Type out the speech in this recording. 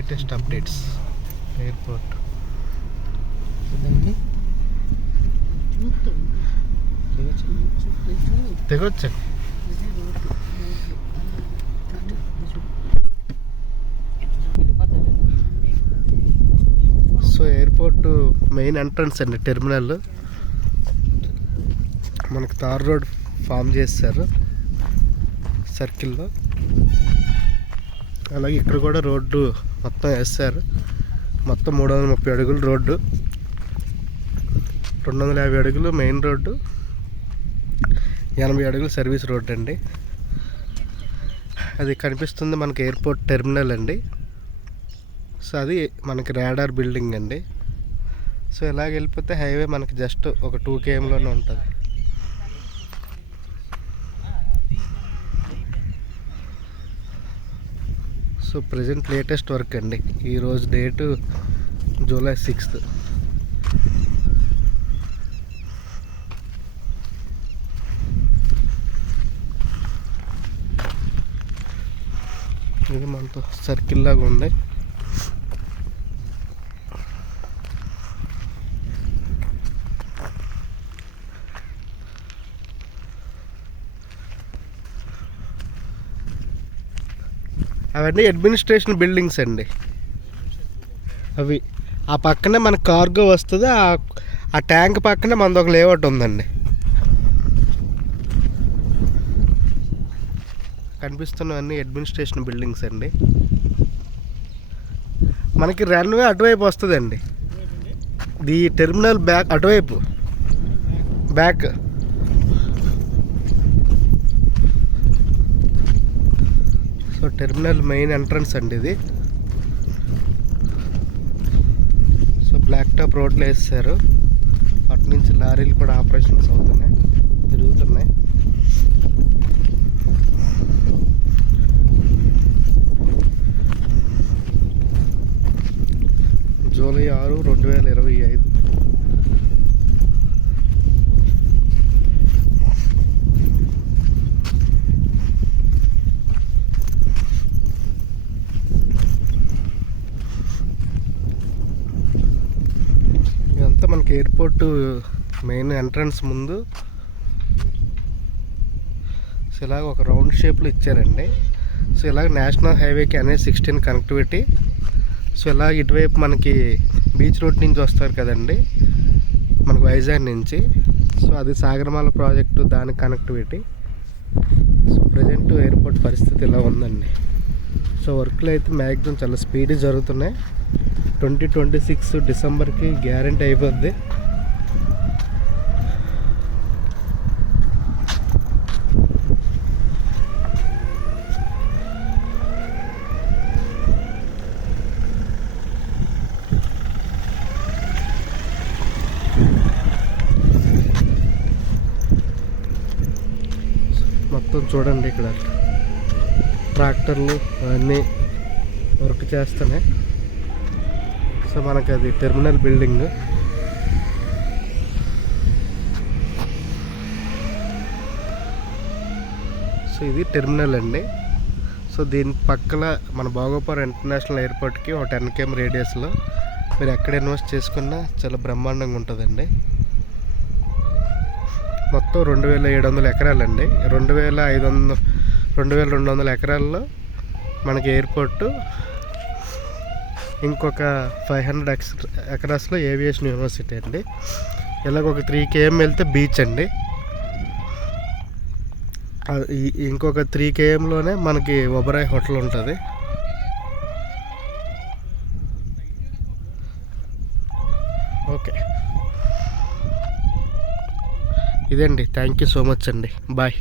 Latest updates airport. తెగొచ్చా so airport main entrance అండి, terminal. మనకి తార్ రోడ్ ఫామ్ చేస్తారు సర్కిల్లో. అలాగే ఇక్కడ కూడా రోడ్డు మొత్తం వేస్తారు. మొత్తం 330 అడుగులు రోడ్డు, 250 అడుగులు మెయిన్ రోడ్డు, 80 అడుగులు సర్వీస్ రోడ్డు అండి. అది కనిపిస్తుంది మనకి ఎయిర్పోర్ట్ టెర్మినల్ అండి. సో అది మనకి రాడార్ బిల్డింగ్ అండి. సో ఇలాగ వెళ్ళిపోతే హైవే మనకి జస్ట్ ఒక 2 kmలోనే ఉంటుంది. సో ప్రజెంట్ లేటెస్ట్ వర్క్ అండి. ఈరోజు డేటు July 6th. ఇది మనతో సర్కిల్ లాగా ఉంది. అవన్నీ అడ్మినిస్ట్రేషన్ బిల్డింగ్స్ అండి. అవి ఆ పక్కనే మన కార్గో వస్తుంది. ఆ ట్యాంక్ పక్కనే మనది ఒక లేఅవుట్ ఉందండి. కనిపిస్తున్నవన్నీ అడ్మినిస్ట్రేషన్ బిల్డింగ్స్ అండి. మనకి రన్వే అటువైపు వస్తుందండి. ది టెర్మినల్ బ్యాక్ అటువైపు back. So terminal main entrance అండి ఇది. సో బ్లాక్ టాప్ రోడ్లు వేస్తారు. అటు నుంచి లారీలు కూడా ఆపరేషన్స్ అవుతున్నాయి, తిరుగుతున్నాయి. July 6, 2025. ఇదంతా మనకి ఎయిర్పోర్ట్ మెయిన్ ఎంట్రన్స్ ముందు. సో ఇలాగ ఒక రౌండ్ షేప్లో ఇచ్చారండి. సో ఇలాగ నేషనల్ హైవేకి అనేది 16 కనెక్టివిటీ. సో ఇలాగ ఇటువైపు మనకి బీచ్ రోడ్ నుంచి వస్తారు కదండి, మనకు వైజాగ్ నుంచి. సో అది సాగరమాల ప్రాజెక్టు, దాని కనెక్టివిటీ. సో ప్రజెంట్ ఎయిర్పోర్ట్ పరిస్థితి ఇలా ఉందండి. సో వర్క్లు అయితే మ్యాక్సిమం చాలా స్పీడ్ జరుగుతున్నాయి. 2026 డిసెంబర్కి గ్యారెంటీ అయిపోద్ది. మొత్తం చూడండి, ఇక్కడ ట్రాక్టర్లు అన్నీ వర్క్ చేస్తున్నాయి. సో మనకి అది టెర్మినల్ బిల్డింగ్. సో ఇది టెర్మినల్ అండి. సో దీని పక్కన మన భోగాపురం ఇంటర్నేషనల్ ఎయిర్పోర్ట్కి ఒక 10 km రేడియస్లో మీరు ఎక్కడ ఇన్వెస్ట్ చేసుకున్నా చాలా బ్రహ్మాండంగా ఉంటుందండి. మొత్తం 2700 ఎకరాలండి. 2200 ఎకరాల్లో మనకి ఎయిర్పోర్టు, ఇంకొక 500 ఎకరాస్లో ఏవియేషన్ యూనివర్సిటీ అండి. ఇలాగ ఒక 3 km వెళ్తే బీచ్ అండి. ఇంకొక 3 kmలోనే మనకి ఒబరాయ్ హోటల్ ఉంటుంది. ఓకే, ఇదండి. థ్యాంక్ యూ సో మచ్ అండి. బాయ్.